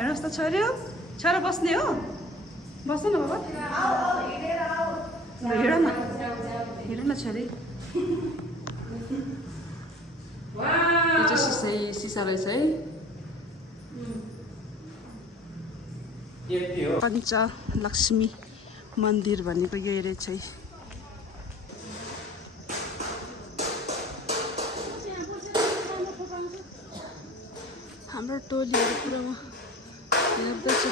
हेर्नुहोस् त छोरी हो छोरा बस्ने हो बस्नु न बाबा हेर न छोरी यो चाहिँ सिसा रहेछ है पञ्चलक्ष्मी मन्दिर भनेको यही रहेछ है हाम्रो टोलीहरू पुरामा हेर्दैछ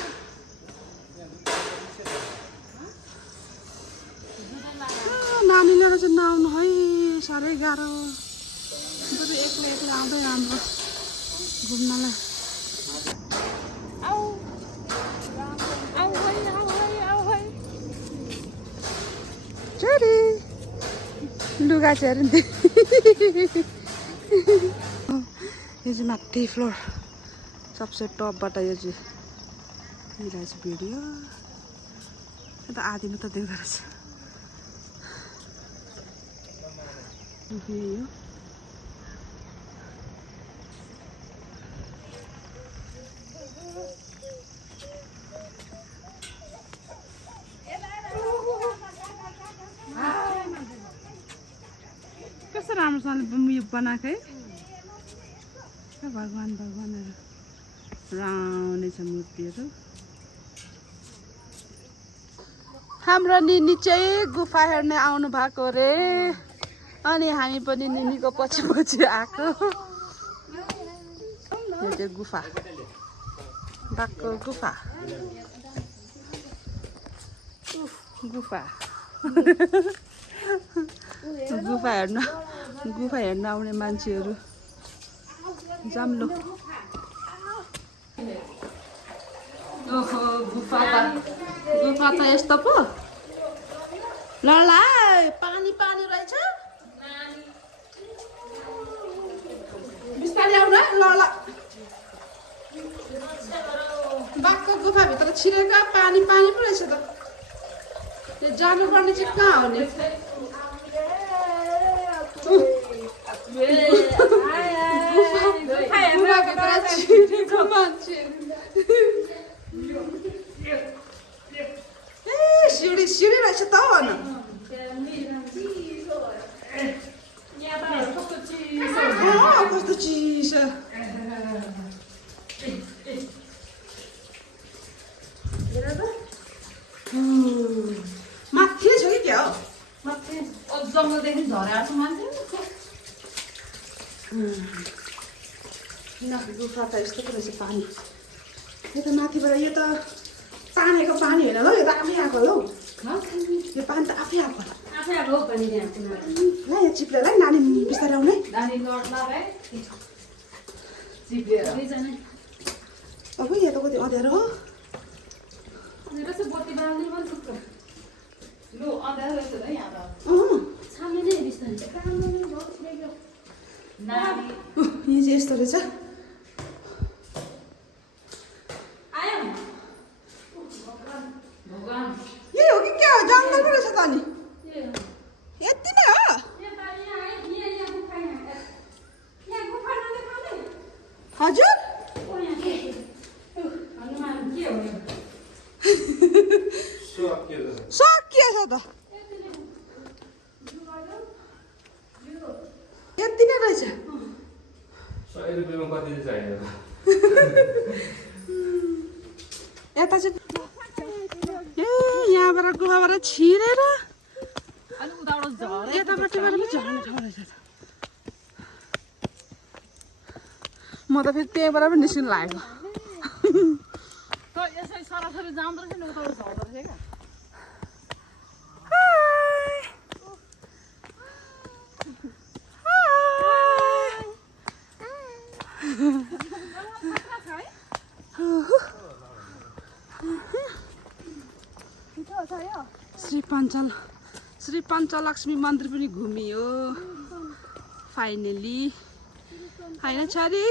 नानी लिएर चाहिँ नआउनु है साह्रै गाह्रो बरु एक्लै आउँदै राम्रो घुम्नलाई छोरी लुगा चाहिँ हेर्नु यो चाहिँ माथि फ्लोर सबसे टपबाट यो चाहिँ रहेछ भिडियो यता आधी मात्र देख्दो रहेछ यही हो कस्तो राम्रोसँगले यो बनाएको है भगवान्हरू राउने छ मूर्तिहरू हाम्रो निनी चाहिँ गुफा हेर्ने आउनु भएको रे अनि हामी पनि निनीको पछि आएको यो चाहिँ गुफा बाघको गुफा गुफा हेर्न आउने मान्छेहरू जाम्लो ओहो गुफा त यस्तो पो ल पानी रहेछ बिस्तारै आउन ल बाघको गुफाभित्र छिरेको पानी पो रहेछ त त्यो जानुपर्ने चाहिँ कहाँ हो नि सिँढी रहेछ त कस्तो चिसो माथि छ कि क्या हो माथि जङ्गलदेखि झरेर छ मान्छे गुफा त यस्तो पो रहेछ पानी यो त माथिबाट यो त तानेको पानी होइन ल यो त आफै आएको ल यो पानी त आफै आएको ल यहाँ चिप्लेर है नानी बिस्तारै आउने अब यहाँ त कति अँध्यारो हो यो चाहिँ यस्तो रहेछ यही हो कि क्या हो जङ्गल पो रहेछ त अनि यति नै हो हजुर सकिएछ त यति नै रहेछ यता चाहिँ ए यहाँबाट गुफाबाट छिरेर यतापट्टिबाट पनि झर्ने ठाउँ रहेछ म त फेरि त्यहीँबाट पनि निस्किनु लागेको सरासरी जाँदो रहेछ नि उताबाट झर्दो रहेछ क्या श्री पञ्चलक्ष्मी मन्दिर पनि घुमियो फाइनली होइन छोरी